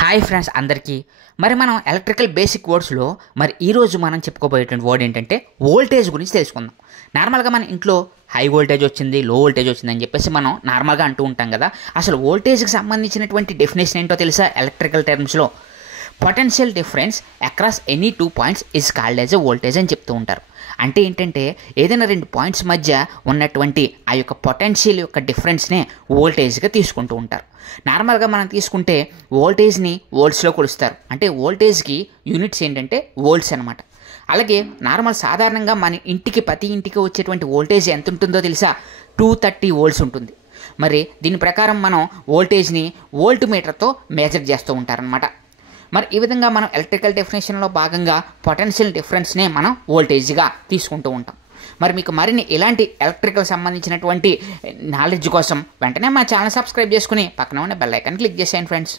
Hi friends అందరికీ మరి మనం ఎలక్ట్రికల్ బేసిక్ వర్డ్స్లో మరి ఈరోజు మనం చెప్పుకోబోయేటువంటి వర్డ్ ఏంటంటే వోల్టేజ్ గురించి తెలుసుకుందాం. నార్మల్గా మన ఇంట్లో హై వోల్టేజ్ వచ్చింది, లో వోల్టేజ్ వచ్చింది అని చెప్పేసి మనం నార్మల్గా అంటూ ఉంటాం కదా. అసలు వోల్టేజ్కి సంబంధించినటువంటి డెఫినేషన్ ఏంటో తెలుసా? ఎలక్ట్రికల్ టర్మ్స్లో potential difference across any 2 points is called as a voltage అని చెప్తూ ఉంటారు. అంటే ఏంటంటే ఏదైనా 2 పాయింట్స్ మధ్య ఉన్నటువంటి ఆ యొక్క పొటెన్షియల్ యొక్క డిఫరెన్స్నే వోల్టేజ్గా తీసుకుంటూ ఉంటారు. నార్మల్గా మనం తీసుకుంటే వోల్టేజ్ని వోల్ట్స్లో కొలుస్తారు. అంటే వోల్టేజ్కి యూనిట్స్ ఏంటంటే వోల్ట్స్ అనమాట. అలాగే సాధారణంగా మన ప్రతి ఇంటికి వచ్చేటువంటి వోల్టేజ్ ఎంత ఉంటుందో తెలుసా? 230 వోల్ట్స్ ఉంటుంది. మరి దీని ప్రకారం మనం వోల్టేజ్ని వోల్ట్ మీటర్తో మెజర్ చేస్తూ ఉంటారనమాట. మరి ఈ విధంగా మనం ఎలక్ట్రికల్ డెఫినేషన్లో భాగంగా పొటెన్షియల్ డిఫరెన్స్నే మనం వోల్టేజ్గా తీసుకుంటూ ఉంటాం. మరి మీకు మరిన్ని ఇలాంటి ఎలక్ట్రికల్ సంబంధించినటువంటి నాలెడ్జ్ కోసం వెంటనే మా ఛానల్ సబ్స్క్రైబ్ చేసుకుని పక్కన ఉన్న బెల్ ఐకాన్ క్లిక్ చేసేయండి ఫ్రెండ్స్.